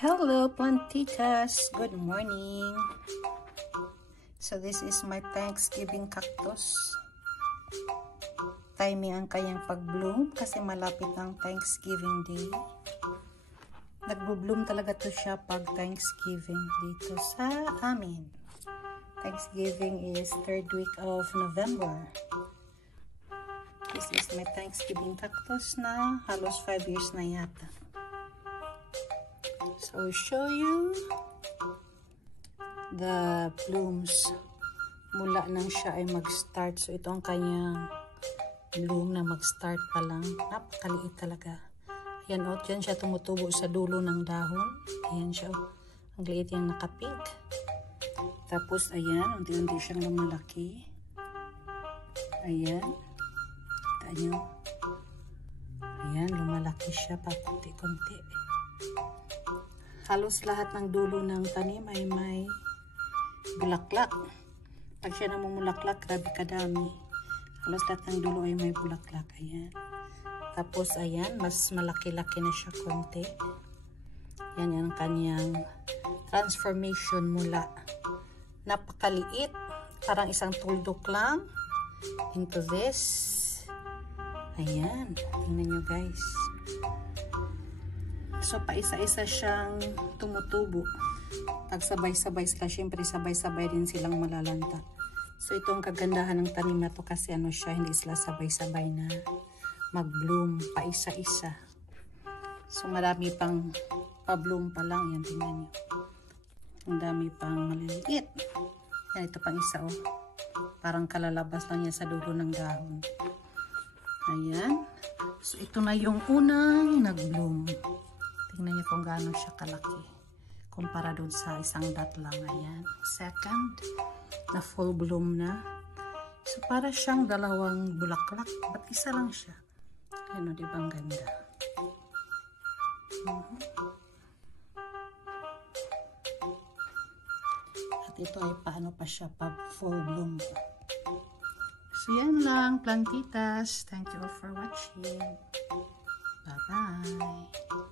Hello plantitas, good morning. So this is my Thanksgiving cactus. Timing ang kanyang pag-bloom kasi malapit ang Thanksgiving Day. Nagbo-bloom talaga to siya pag Thanksgiving dito sa amin. Thanksgiving is 3rd week of November. This is my Thanksgiving cactus na halos 5 years na yata. So I'll show you the blooms mula nang siya ay mag-start. So ito ang kanyang bloom na mag-start pa lang. Napakaliit talaga. Ayan o, dyan siya tumutubo sa dulo ng dahon. Ayan siya o. Ang liit yung nakapink. Tapos ayan, unti-unti siyang lumalaki. Ayan. Kita nyo. Ayan, lumalaki siya pa kunti-kunti. Halos lahat ng dulo ng tanim ay may bulaklak. Pag siya namumulaklak, grabe kadami. Halos lahat ng dulo ay may bulaklak. Ayan. Tapos, ayan, mas malaki-laki na siya konti. Yan yung kanyang transformation mula napakaliit, parang isang tuldok lang, into this. Ayan. Tingnan nyo, guys. So, paisa-isa siyang tumutubo. Pag sabay-sabay sila, syempre sabay-sabay din silang malalanta. So, ito ang kagandahan ng tanim na to kasi ano siya, hindi sila sabay-sabay na mag-bloom paisa-isa. So, marami pang pa-bloom pa lang. Yan, tingnan nyo. Ang dami pang maliliit. Yan, ito pang isa, oh. Parang kalalabas lang yan sa dulo ng dahon. Ayan. So, ito na yung unang nag-bloom. Tingnan niyo kung gaano siya kalaki. Kumpara doon sa isang dot lang. Ayan. Second, na full bloom na. So, para siyang dalawang bulaklak. Ba't isa lang siya? Ayan o, diba ang ganda? At ito ay paano pa siya pag full bloom. So, yan lang, plantitas. Thank you all for watching. Bye-bye.